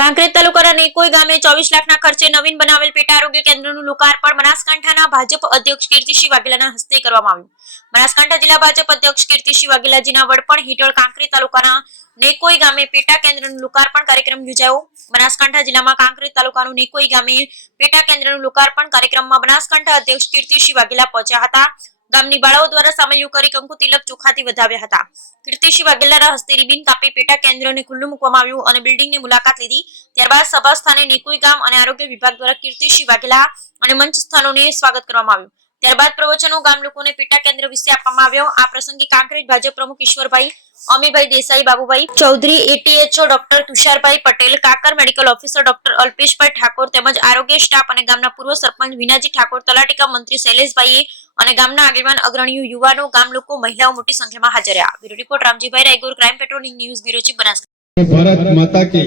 કાંકરેજ તાલુકાના નેકોઈ ગામે 24 લાખના ખર્ચે નવીન બનાવેલ પેટા આરોગ્ય કેન્દ્રનું લોકાર્પણ બનાસકાંઠાના ભાજપ અધ્યક્ષ કીર્તિસિંહ વાઘેલાના હસ્તે કરવામાં આવ્યું। બનાસકાંઠા જિલ્લા ભાજપ અધ્યક્ષ કીર્તિસિંહ વાઘેલાજીના વડપણ હેઠળ કાંકરેજ તાલુકાના નેકોઈ ગામે પેટા કેન્દ્રનું લોકાર્પણ કાર્યક્રમ યોજાયો। બનાસકાંઠા જિલ્લામાં કાંકરેજ તાલુકાનું નેકોઈ ગામે પેટા કેન્દ્રનું લોકાર્પણ કાર્યક્રમમાં બનાસકાંઠા અધ્યક્ષ કીર્તિસિંહ વાઘેલા પહોંચ્યા હતા। ગામની બાળાઓ દ્વારા સામૈયું કરી કંકુ તિલક ચોખાથી વધાવ્યા હતા। કીર્તિસિંહ વાઘેલાના હસ્તે રિબિન કાપી પેટા કેન્દ્રને ખુલ્લું મૂકવામાં આવ્યું અને બિલ્ડિંગની મુલાકાત લીધી। ત્યારબાદ સભા સ્થાને નેકોઈ ગામ અને આરોગ્ય વિભાગ દ્વારા કીર્તિસિંહ વાઘેલા અને મંચ સ્થાનોને સ્વાગત કરવામાં આવ્યું। ત્યારબાદ પ્રવચનો ગામ લોકોને પેટા કેન્દ્ર વિશે આપવામાં આવ્યો। આ પ્રસંગે કાંકરેજ ભાજપ પ્રમુખ Ishwarbhai, Amibhai Desai, Babubhai Chaudhary, ATHO doctor Tusharbhai Patel, Kakar medical officer doctor Alpeshbhai Thakor તેમજ આરોગ્ય સ્ટાફ અને ગામના પૂર્વ સરપંચ વિનાજી ઠાકોર, તલાટીકા મંત્રી શૈલેષભાઈ અને ગામના આગેવાન, અગ્રણીઓ, યુવાનો, ગામ લોકો, મહિલાઓ મોટી સંખ્યામાં હાજર રહ્યા। Bureau report Ramjibhai Raigor, crime patrolling news bureau chief, Banaskantha. Bharat माता की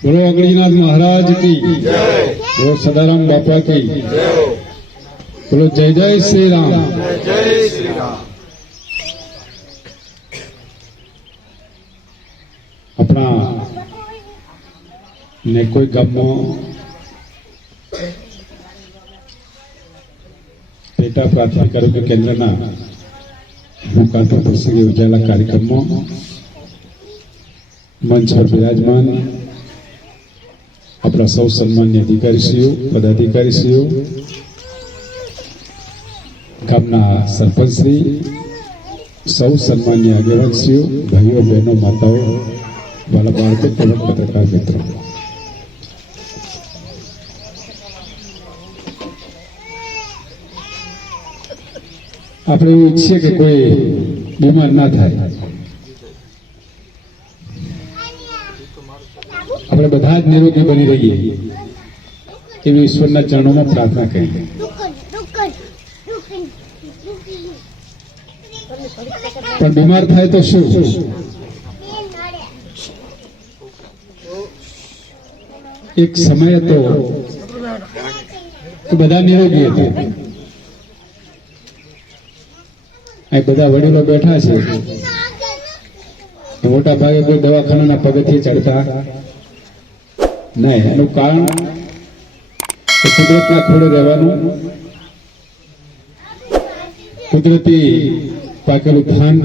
बोलो अगलीनाथ महाराज की बोलो सदाराम बापा की बोलो जय जय श्री राम। अपना नेकोई गामों पेटा प्राथमिक आरोग्य केन्द्र लोकार्पण प्रसंगे योजाયેલા કાર્યક્રમમાં મંચ પર બિરાજમાન આપણા સૌ સન્માન્ય અધિકારીશ્રીઓ, પદાધિકારીશ્રીઓ, ગામના સરપંચશ્રી, સૌ સન્માન્ય આગેવાનશ્રીઓ, ભાઈઓ, બહેનો, માતાઓ, વાલા બાળકો તેમજ પત્રકાર મિત્રો, આપણે એવું ઈચ્છીએ કે કોઈ બીમાર ના થાય। આપણે બધા જ નિરોગી બની રહીએ એવી ઈશ્વરના ચરણોમાં પ્રાર્થના કરીએ। પણ બીમાર થાય તો શું? એક સમય હતો તો બધા નિરોગી હતા। આ બધા વડીલો બેઠા છે, મોટા ભાગે કોઈ દવાખાનાના પગથિયે ચડતા નહીં। એનું કારણ કુદરતના ખોળે રહેવાનું, કુદરતી પાકેલું ખાન